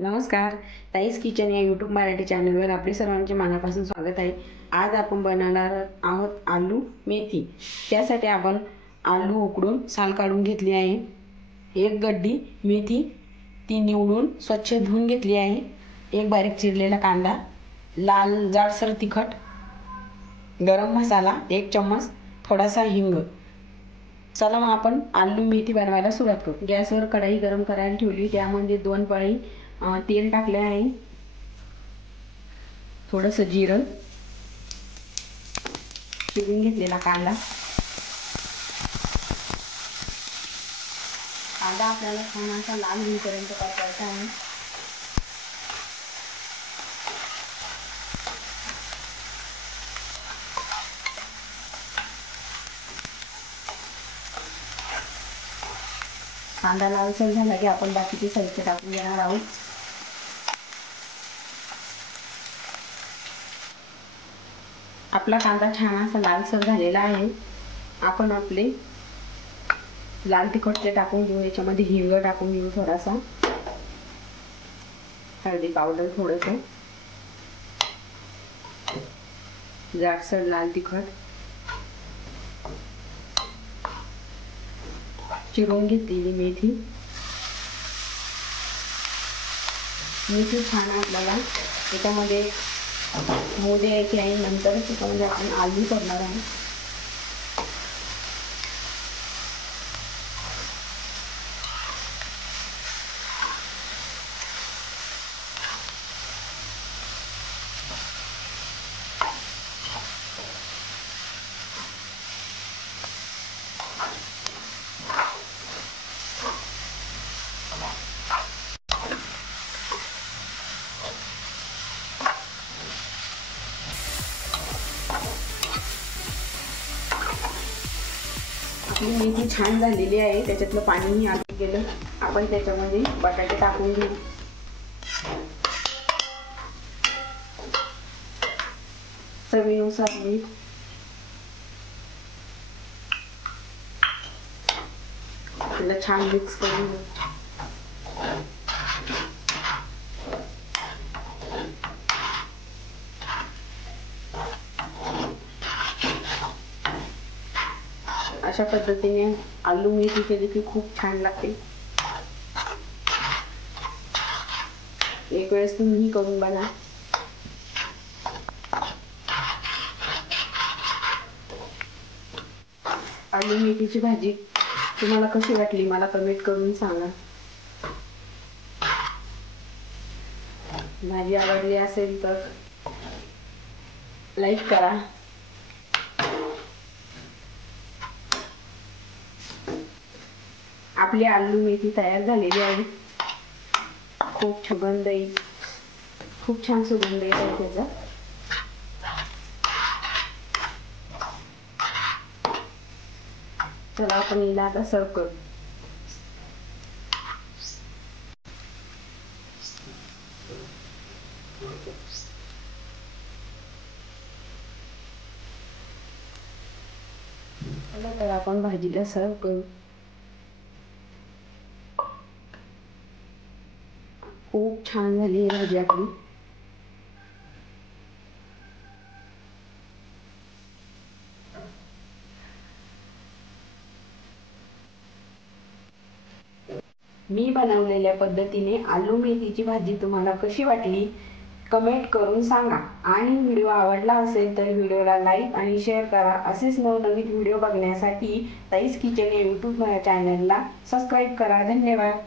नमस्कार. ताईस किचन या यूट्यूब मराठी चॅनलवर आपले सर्वांचे मनापासून स्वागत आहे. आज आपण बनवणार आहोत आलू मेथी. त्यासाठी आपण आलू उकडून साल काढून घेतली आहे. एक गड्डी मेथी ती निवडून स्वच्छ धुवून घेतली आहे. एक बारीक चिरलेला कांदा, लाल जाडसर तिखट, गरम मसाला 1 चम्मच, थोडासा हिंग. चला मग आपण आलू मेथी बनवायला सुरुवात करू. गॅसवर कढई गरम करायला ठेवली. त्यामध्ये 2 पळी तेल टाकले आहे. थोडंसं जिरं, चिरून घेतलेला कांदा. कांदा आपल्याला छान असा लाल होईपर्यंत परतायचा आहे. कांदा लालसर झाला की आपण बाकीचे साहित्य टाकून घेणार आहोत. आपला कांदा छान असा लालसर झालेला आहे. आपण आपले लाल तिखट टाकून घेऊ. याच्यामध्ये हिंग टाकून घेऊ, थोडासा हळदी पावडर, थोडंसं जाडसर लाल तिखट, चिरून घेतलेली मेथी. मेथी छान आपल्याला याच्यामध्ये मोड यायची आहे. नंतर त्याच्यामध्ये आपण आलू करणार आहे. आपली मेथी छान झालेली आहे. त्याच्यातलं पाणीही आटून गेलं. आपण त्याच्यामध्ये बटाटे टाकून घेऊ. चवीनुसार मीठ, आपल्याला छान मिक्स करून घेऊ. अशा पद्धतीने आलू मेथी केली की खूप छान लागते. एक वेळेस तुम्ही करून बघा. आलू मेथीची भाजी तुम्हाला कशी वाटली मला कमेंट करून सांगा. भाजी आवडली असेल तर लाईक करा. आपली आलू मेथी तयार झालेली आहे. खूप सुगंध येईल, खूप छान सुगंध येत आहे त्याचा. चला आपण हिला आता सर्व करू. चला तर आपण भाजीला सर्व करू. खूप छान झाली भाजी आपली. मी बनवलेल्या पद्धतीने आलू मेथीची भाजी तुम्हाला कशी वाटली कमेंट करून सांगा. आणि व्हिडिओ आवडला असेल तर व्हिडिओला लाईक आणि शेअर करा. असेच नवनवीन व्हिडिओ बघण्यासाठी ताईस किचन या यूट्यूब चॅनलला सबस्क्राईब करा. धन्यवाद.